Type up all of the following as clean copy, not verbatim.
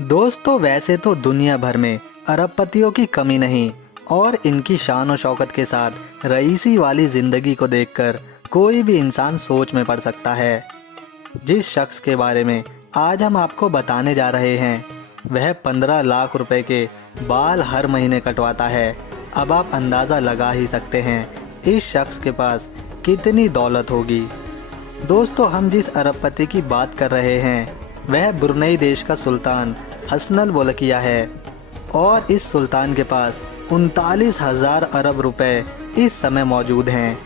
दोस्तों वैसे तो दुनिया भर में अरबपतियों की कमी नहीं और इनकी शान और शौकत के साथ रईसी वाली जिंदगी को देखकर कोई भी इंसान सोच में पड़ सकता है। जिस शख्स के बारे में आज हम आपको बताने जा रहे हैं वह 15 लाख रुपए के बाल हर महीने कटवाता है। अब आप अंदाज़ा लगा ही सकते हैं इस शख्स के पास कितनी दौलत होगी। दोस्तों हम जिस अरबपति की बात कर रहे हैं वह ब्रुनेई देश का सुल्तान हसनल बोलकिया है और इस सुल्तान के पास 39,000 अरब रुपए इस समय मौजूद हैं।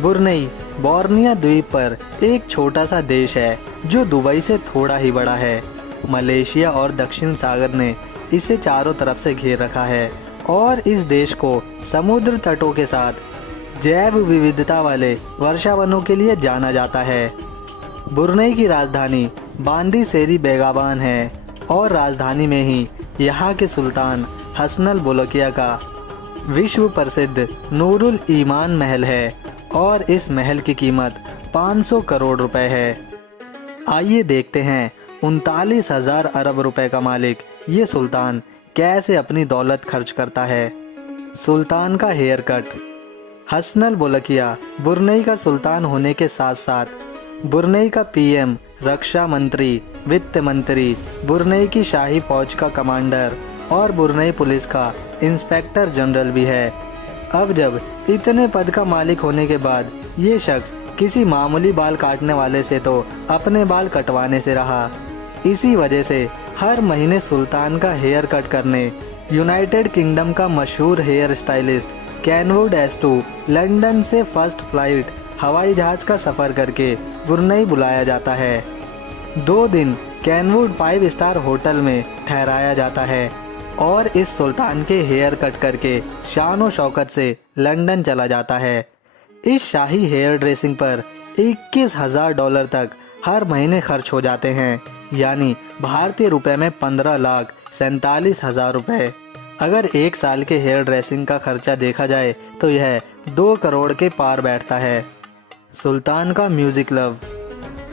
ब्रुनेई बोर्निया द्वीप पर एक छोटा सा देश है जो दुबई से थोड़ा ही बड़ा है। मलेशिया और दक्षिण सागर ने इसे चारों तरफ से घेर रखा है और इस देश को समुद्र तटों के साथ जैव विविधता वाले वर्षावनों के लिए जाना जाता है। ब्रुनेई की राजधानी बांदी सेरी बेगाबान है और राजधानी में ही यहाँ के सुल्तान हसनल बोलकिया का विश्व प्रसिद्ध नूरुल ईमान महल है और इस महल की कीमत 500 करोड़ रुपए है। आइए देखते हैं 39,000 अरब रुपए का मालिक ये सुल्तान कैसे अपनी दौलत खर्च करता है। सुल्तान का hair cut. Hassanal Bolkiah Brunei का सुल्तान होने के साथ साथ ब्रुनेई का पीएम, रक्षा मंत्री, वित्त मंत्री, ब्रुनेई की शाही फौज का कमांडर और ब्रुनेई पुलिस का इंस्पेक्टर जनरल भी है। अब जब इतने पद का मालिक होने के बाद ये शख्स किसी मामूली बाल काटने वाले से तो अपने बाल कटवाने से रहा। इसी वजह से हर महीने सुल्तान का हेयर कट करने यूनाइटेड किंगडम का मशहूर हेयर स्टाइलिस्ट केनवुड एस्टू लंदन से फर्स्ट फ्लाइट हवाई जहाज का सफ़र करके ब्रुनेई बुलाया जाता है। 2 दिन केनवुड 5 स्टार होटल में ठहराया जाता है और इस सुल्तान के हेयर कट करके शान और शौकत से लंदन चला जाता है। इस शाही हेयर ड्रेसिंग पर $21,000 तक हर महीने खर्च हो जाते हैं, यानी भारतीय रुपए में 15,47,000 रुपए। अगर 1 साल के हेयर ड्रेसिंग का खर्चा देखा जाए तो यह 2 करोड़ के पार बैठता है। सुल्तान का म्यूजिक लव।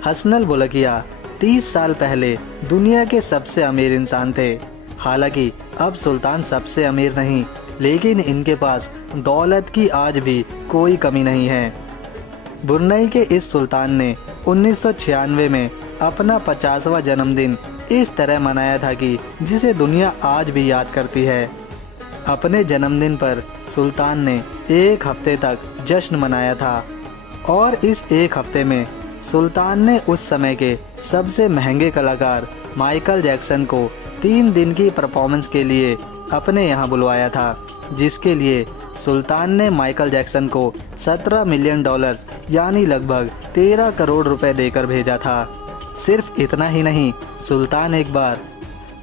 हसनल बोलकिया 30 साल पहले दुनिया के सबसे अमीर इंसान थे। हालांकि अब सुल्तान सबसे अमीर नहीं, लेकिन इनके पास दौलत की आज भी कोई कमी नहीं है। ब्रुनेई के इस सुल्तान ने 1996 में अपना 50वां जन्मदिन इस तरह मनाया था कि जिसे दुनिया आज भी याद करती है। अपने जन्मदिन पर सुल्तान ने 1 हफ्ते तक जश्न मनाया था और इस 1 हफ्ते में सुल्तान ने उस समय के सबसे महंगे कलाकार माइकल जैक्सन को 3 दिन की परफॉर्मेंस के लिए अपने यहाँ बुलवाया था, जिसके लिए सुल्तान ने माइकल जैक्सन को $17 मिलियन यानी लगभग 13 करोड़ रुपए देकर भेजा था। सिर्फ इतना ही नहीं, सुल्तान एक बार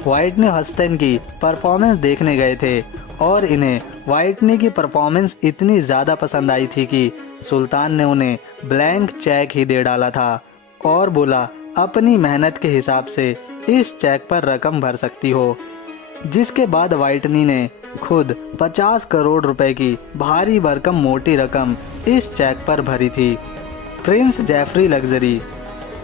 व्हाइटनी ह्यूस्टन की परफॉर्मेंस देखने गए थे और इन्हें व्हाइटनी की परफॉर्मेंस इतनी ज़्यादा पसंद आई थी कि सुल्तान ने उन्हें ब्लैंक चेक ही दे डाला था और बोला अपनी मेहनत के हिसाब से इस चेक पर रकम भर सकती हो। जिसके बाद व्हाइटनी ने खुद 50 करोड़ रुपए की भारी भरकम मोटी रकम इस चेक पर भरी थी। Prince Jefri luxury.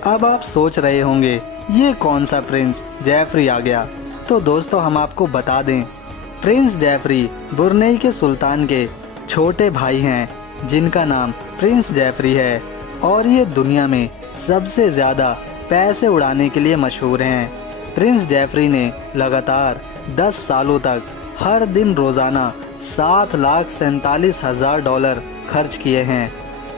अब आप सोच रहे होंगे ये कौन सा प्रिंस जेफरी आ गया, तो दोस्तों हम आपको बता दें प्रिंस जेफरी ब्रुनेई के सुल्तान के छोटे भाई हैं जिनका नाम प्रिंस जेफरी है और ये दुनिया में सबसे ज़्यादा पैसे उड़ाने के लिए मशहूर हैं। प्रिंस जेफरी ने लगातार 10 सालों तक हर दिन रोज़ाना $7,47,000 खर्च किए हैं।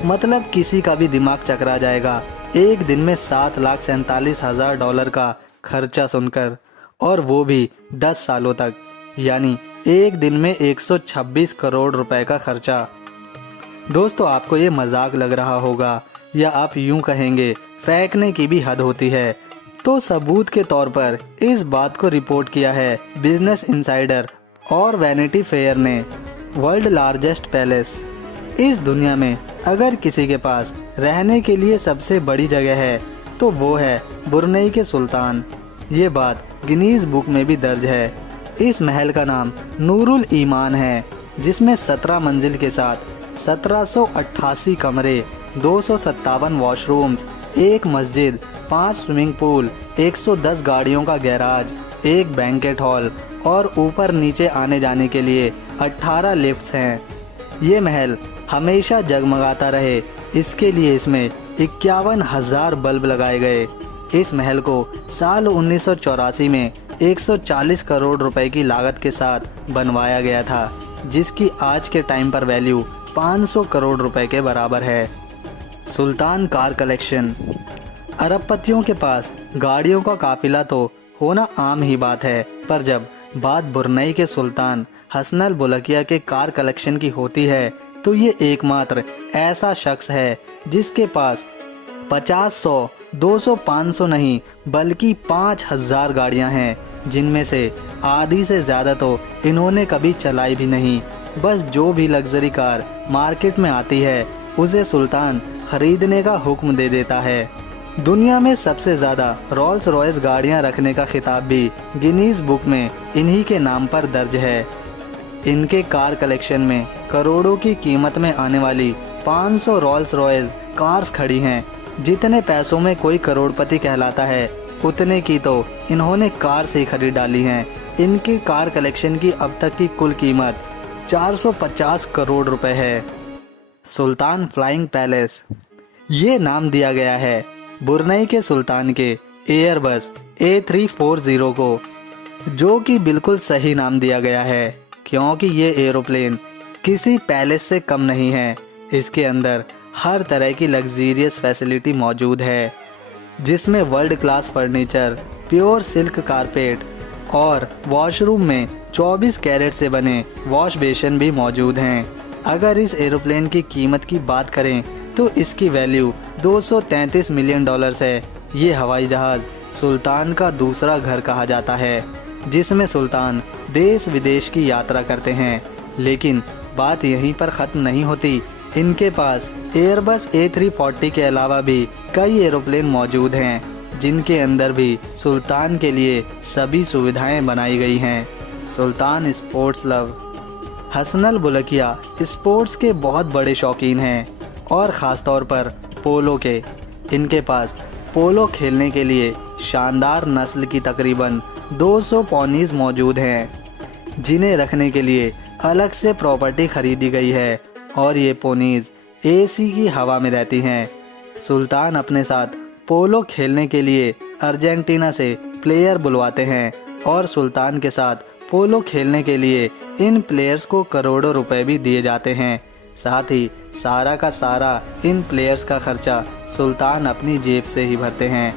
मतलब किसी का भी दिमाग चकरा जाएगा एक दिन में $7,47,000 का खर्चा सुनकर, और वो भी 10 सालों तक, यानी एक दिन में 126 करोड़ रुपए का खर्चा। दोस्तों आपको ये मजाक लग रहा होगा या आप यूं कहेंगे फेंकने की भी हद होती है, तो सबूत के तौर पर इस बात को रिपोर्ट किया है बिजनेस इनसाइडर और वैनिटी फेयर ने। World largest palace. इस दुनिया में अगर किसी के पास रहने के लिए सबसे बड़ी जगह है तो वो है ब्रुनेई के सुल्तान। ये बात गिनीज बुक में भी दर्ज है। इस महल का नाम नूरुल ईमान है, जिसमें 17 मंजिल के साथ 1788 कमरे, 257 वॉशरूम्स, एक मस्जिद, 5 स्विमिंग पूल, 110 गाड़ियों का गैराज, एक बैंकेट हॉल और ऊपर नीचे आने जाने के लिए 18 लिफ्ट्स हैं। ये महल हमेशा जगमगाता रहे, इसके लिए इसमें 51,000 बल्ब लगाए गए। इस महल को साल 1984 में 140 करोड़ रुपए की लागत के साथ बनवाया गया था, जिसकी आज के टाइम पर वैल्यू 500 करोड़ रुपए के बराबर है। सुल्तान कार कलेक्शन। अरबपतियों के पास गाड़ियों का काफिला तो होना आम ही बात है, पर जब बात ब्रुनेई के सुल्तान हसनल बुलकिया के कार कलेक्शन की होती है तो ये एकमात्र ऐसा शख्स है जिसके पास 50, 100, 200, 500 नहीं बल्कि 5,000 गाड़ियां हैं, जिनमें से आधी से ज़्यादा तो इन्होंने कभी चलाई भी नहीं। बस जो भी लग्जरी कार मार्केट में आती है उसे सुल्तान खरीदने का हुक्म दे देता है। दुनिया में सबसे ज़्यादा रोल्स रॉयस गाड़ियां रखने का खिताब भी गिनीज बुक में इन्हीं के नाम पर दर्ज है। इनके कार कलेक्शन में करोड़ों की कीमत में आने वाली 500 रोल्स रॉयस कार्स खड़ी हैं। जितने पैसों में कोई करोड़पति कहलाता है, उतने की तो इन्होंने कार से ही खरीद डाली हैं। इनकी कार कलेक्शन की अब तक की कुल कीमत 450 करोड़ रुपए है। सुल्तान फ्लाइंग पैलेस। ये नाम दिया गया है ब्रुनेई के सुल्तान के एयरबस A340 को, जो कि बिल्कुल सही नाम दिया गया है क्योंकि ये एरोप्लेन किसी पैलेस से कम नहीं है। इसके अंदर हर तरह की लग्जीरियस फैसिलिटी मौजूद है, जिसमें world class furniture, pure silk carpet और वॉशरूम में 24 कैरेट से बने वॉश बेसिन भी मौजूद हैं। अगर इस एरोप्लेन की कीमत की बात करें तो इसकी वैल्यू $233 मिलियन है। ये हवाई जहाज़ सुल्तान का दूसरा घर कहा जाता है, जिसमें सुल्तान देश विदेश की यात्रा करते हैं। लेकिन बात यहीं पर ख़त्म नहीं होती। इनके पास एयरबस A340 के अलावा भी कई एरोप्लेन मौजूद हैं, जिनके अंदर भी सुल्तान के लिए सभी सुविधाएं बनाई गई हैं। सुल्तान स्पोर्ट्स लव। हसनल बुलकिया स्पोर्ट्स के बहुत बड़े शौकीन हैं और ख़ास तौर पर पोलो के। इनके पास पोलो खेलने के लिए शानदार नस्ल की तकरीबन 200 पोनीज मौजूद हैं, जिन्हें रखने के लिए अलग से प्रॉपर्टी खरीदी गई है और ये पोनीज AC की हवा में रहती हैं। सुल्तान अपने साथ पोलो खेलने के लिए अर्जेंटीना से प्लेयर बुलवाते हैं और सुल्तान के साथ पोलो खेलने के लिए इन प्लेयर्स को करोड़ों रुपए भी दिए जाते हैं। साथ ही सारा का सारा इन प्लेयर्स का खर्चा सुल्तान अपनी जेब से ही भरते हैं।